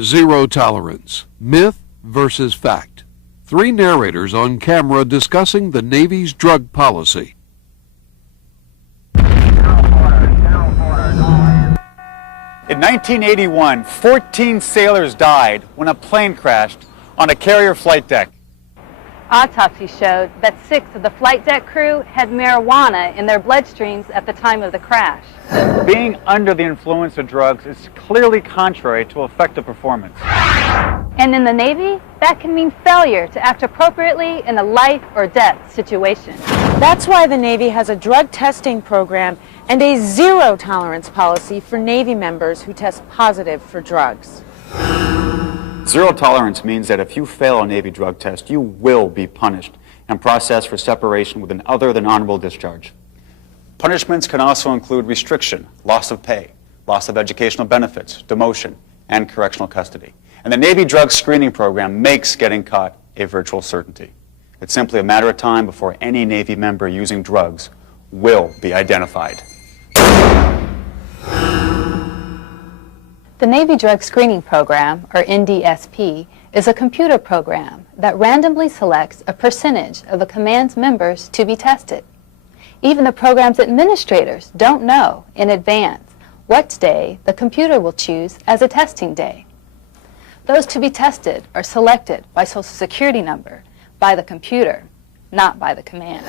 Zero tolerance, myth versus fact. Three narrators on camera discussing the Navy's drug policy. In 1981, 14 sailors died when a plane crashed on a carrier flight deck. Autopsy showed that 6 of the flight deck crew had marijuana in their bloodstreams at the time of the crash. Being under the influence of drugs is clearly contrary to effective performance. And in the Navy, that can mean failure to act appropriately in a life or death situation. That's why the Navy has a drug testing program and a zero tolerance policy for Navy members who test positive for drugs. Zero tolerance means that if you fail a Navy drug test, you will be punished and processed for separation with an other than honorable discharge. Punishments can also include restriction, loss of pay, loss of educational benefits, demotion, and correctional custody. And the Navy drug screening program makes getting caught a virtual certainty. It's simply a matter of time before any Navy member using drugs will be identified. The Navy Drug Screening Program, or NDSP, is a computer program that randomly selects a percentage of a command's members to be tested. Even the program's administrators don't know in advance what day the computer will choose as a testing day. Those to be tested are selected by Social Security number, by the computer, not by the command.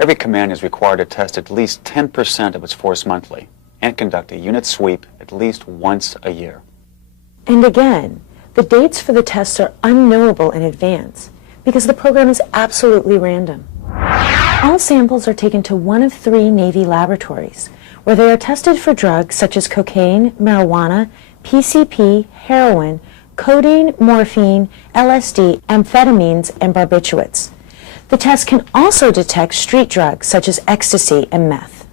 Every command is required to test at least 10% of its force monthly and conduct a unit sweep at least once a year. And again, the dates for the tests are unknowable in advance because the program is absolutely random. All samples are taken to one of 3 Navy laboratories where they are tested for drugs such as cocaine, marijuana, PCP, heroin, codeine, morphine, LSD, amphetamines, and barbiturates. The test can also detect street drugs such as ecstasy and meth.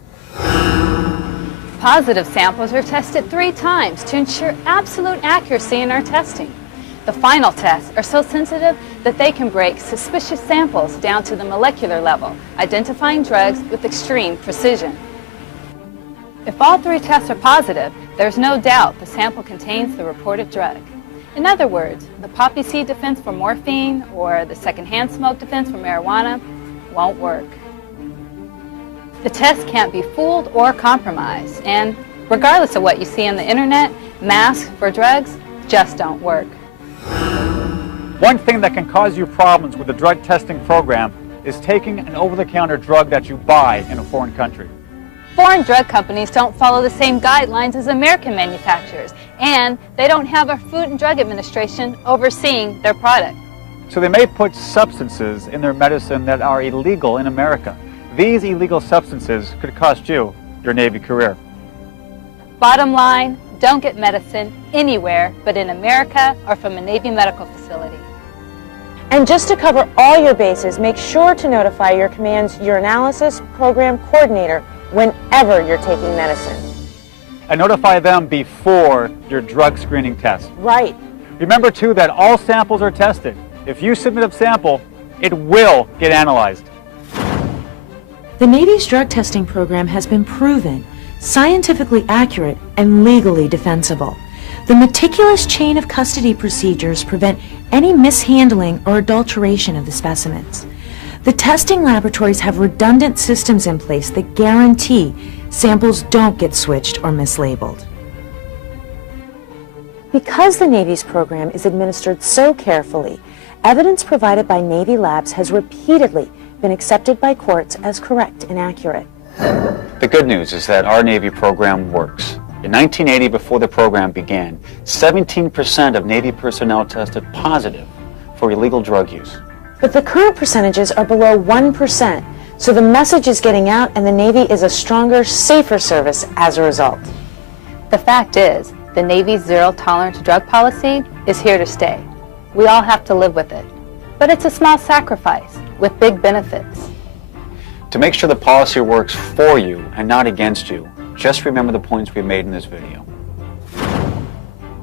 Positive samples are tested 3 times to ensure absolute accuracy in our testing. The final tests are so sensitive that they can break suspicious samples down to the molecular level, identifying drugs with extreme precision. If all 3 tests are positive, there's no doubt the sample contains the reported drug. In other words, the poppy seed defense for morphine or the secondhand smoke defense for marijuana won't work. The test can't be fooled or compromised, and regardless of what you see on the internet, masks for drugs just don't work. One thing that can cause you problems with the drug testing program is taking an over-the-counter drug that you buy in a foreign country. Foreign drug companies don't follow the same guidelines as American manufacturers, and they don't have a Food and Drug Administration overseeing their product. So they may put substances in their medicine that are illegal in America. These illegal substances could cost you your Navy career. Bottom line, don't get medicine anywhere but in America or from a Navy medical facility. And just to cover all your bases, make sure to notify your command's urinalysis program coordinator whenever you're taking medicine. And notify them before your drug screening test. Right. Remember, too, that all samples are tested. If you submit a sample, it will get analyzed. The Navy's drug testing program has been proven scientifically accurate and legally defensible. The meticulous chain of custody procedures prevent any mishandling or adulteration of the specimens. The testing laboratories have redundant systems in place that guarantee samples don't get switched or mislabeled. Because the Navy's program is administered so carefully, evidence provided by Navy labs has repeatedly been accepted by courts as correct and accurate. The good news is that our Navy program works. In 1980, before the program began, 17% of Navy personnel tested positive for illegal drug use. But the current percentages are below 1%, so the message is getting out and the Navy is a stronger, safer service as a result. The fact is, the Navy's zero-tolerance drug policy is here to stay. We all have to live with it. But it's a small sacrifice with big benefits. To make sure the policy works for you and not against you, just remember the points we made in this video.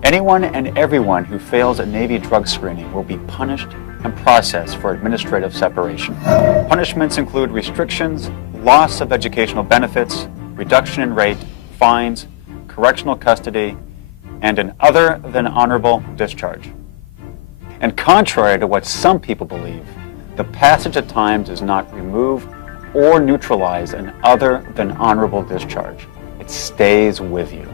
Anyone and everyone who fails at Navy drug screening will be punished and processed for administrative separation. Punishments include restrictions, loss of educational benefits, reduction in rate, fines, correctional custody, and an other than honorable discharge. And contrary to what some people believe, the passage of time does not remove or neutralize an other than honorable discharge. It stays with you.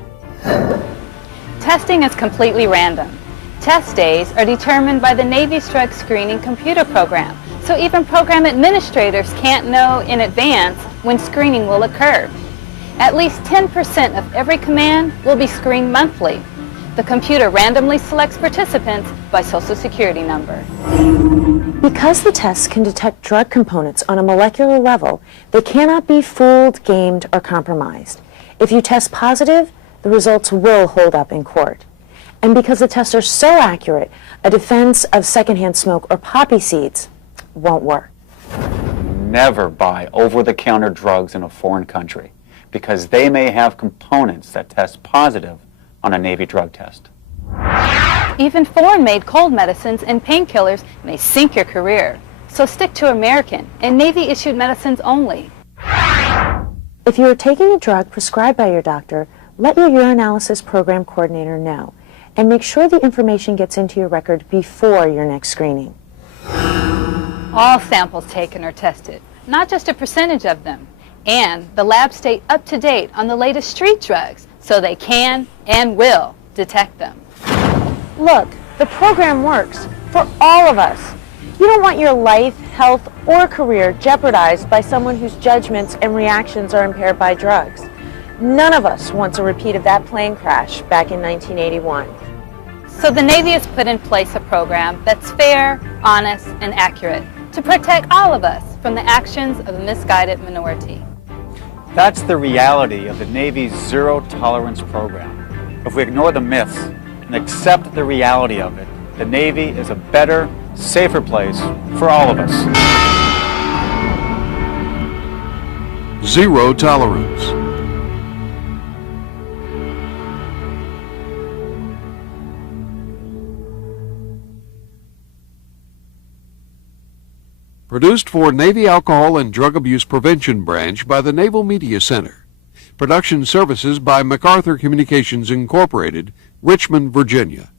Testing is completely random. Test days are determined by the Navy's drug screening computer program, so even program administrators can't know in advance when screening will occur. At least 10% of every command will be screened monthly. The computer randomly selects participants by Social Security number. Because the tests can detect drug components on a molecular level, they cannot be fooled, gamed, or compromised. If you test positive, the results will hold up in court. And because the tests are so accurate, a defense of secondhand smoke or poppy seeds won't work. Never buy over-the-counter drugs in a foreign country, because they may have components that test positive on a Navy drug test. Even foreign-made cold medicines and painkillers may sink your career. So stick to American and Navy-issued medicines only. If you are taking a drug prescribed by your doctor, let your urinalysis program coordinator know, and make sure the information gets into your record before your next screening. All samples taken are tested, not just a percentage of them. And the labs stay up to date on the latest street drugs, so they can and will detect them. Look, the program works for all of us. You don't want your life, health, or career jeopardized by someone whose judgments and reactions are impaired by drugs. None of us wants a repeat of that plane crash back in 1981. So the Navy has put in place a program that's fair, honest, and accurate to protect all of us from the actions of a misguided minority. That's the reality of the Navy's zero-tolerance program. If we ignore the myths and accept the reality of it, the Navy is a better, safer place for all of us. Zero tolerance. Produced for Navy Alcohol and Drug Abuse Prevention Branch by the Naval Media Center. Production services by MacArthur Communications Incorporated, Richmond, Virginia.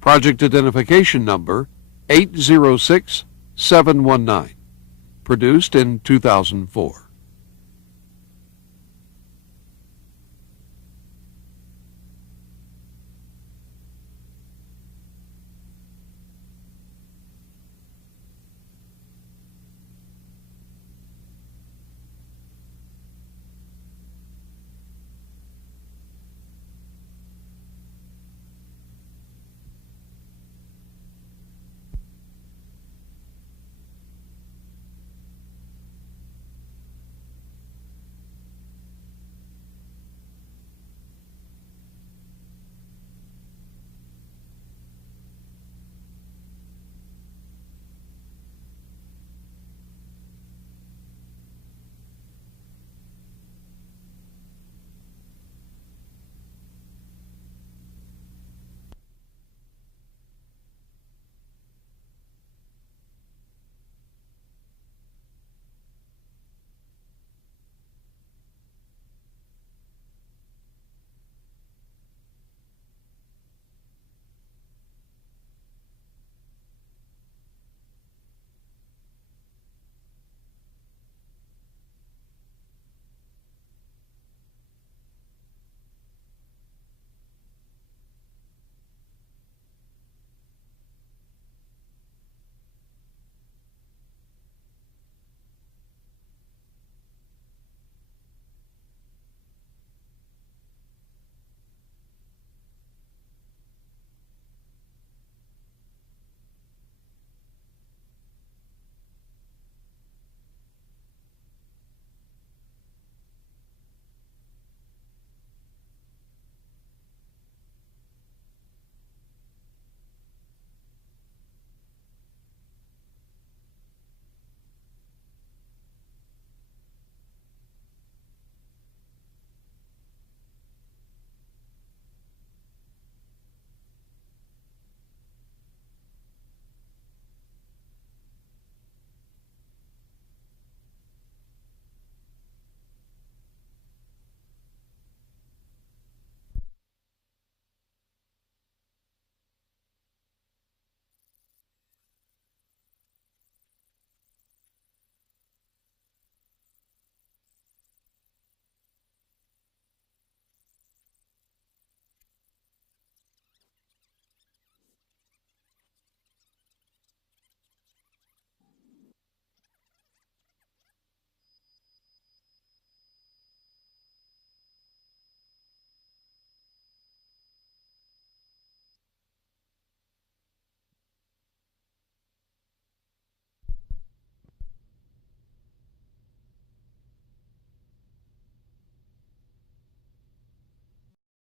Project identification number 806719. Produced in 2004.